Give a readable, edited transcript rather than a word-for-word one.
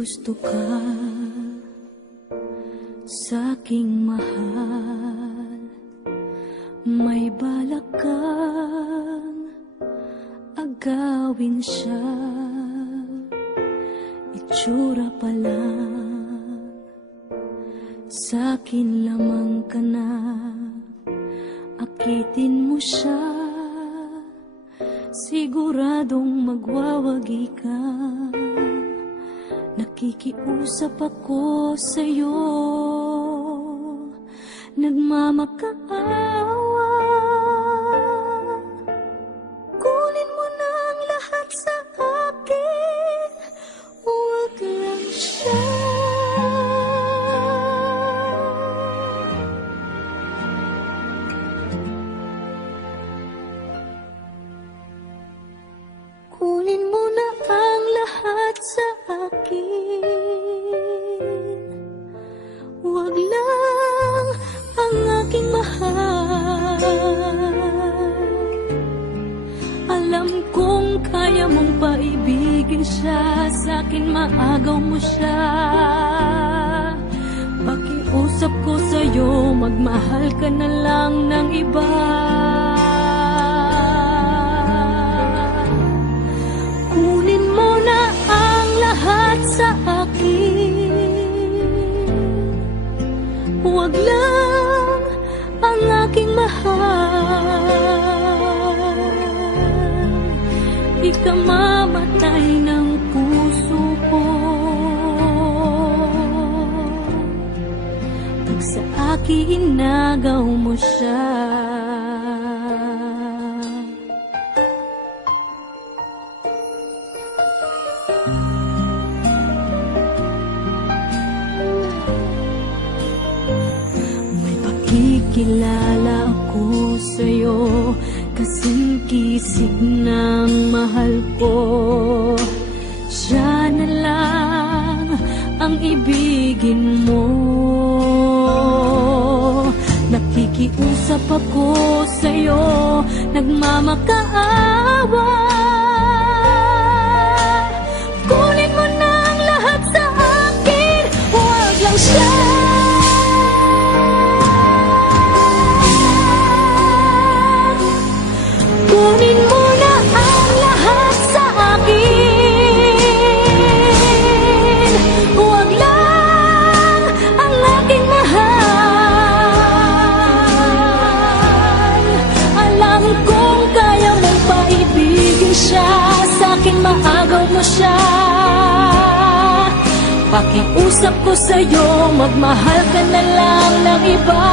gusto ka sa'king mahal, may balak kang agawin siya. Itsura pa lang, sa'kin lamang ka na, akitin mo siya, siguradong magwawagi ka. Nakikiusap ako sa'yo, nagmamakaawa. Kunin mo na ang lahat sa akin, huwag lang siya. Kunin mo na ang lahat sa akin, huwag lang ang aking mahal. Alam kong kaya mong paibigin siya, sa'kin maagaw mo siya. Pakiusap ko sa'yo, magmahal ka na lang ng iba. Kunin mo na ang lahat sa akin, huwag lang ang aking mahal. Ikamamatay ng puso ko pag sa akin inagaw mo siya. Kikilala ako sa'yo, kasing kisig ng mahal ko. Siya na lang ang ibigin mo. Nakikiusap ako sa'yo, nagmamakaawa. Kunin mo na ang lahat sa akin, huwag lang siya. Kunin mo na ang lahat sa akin, huwag lang ang aking mahal. Alam kong kaya mong paibigin siya, sa'kin maagaw mo siya. Pakiusap ko sa'yo, magmahal ka na lang ng iba.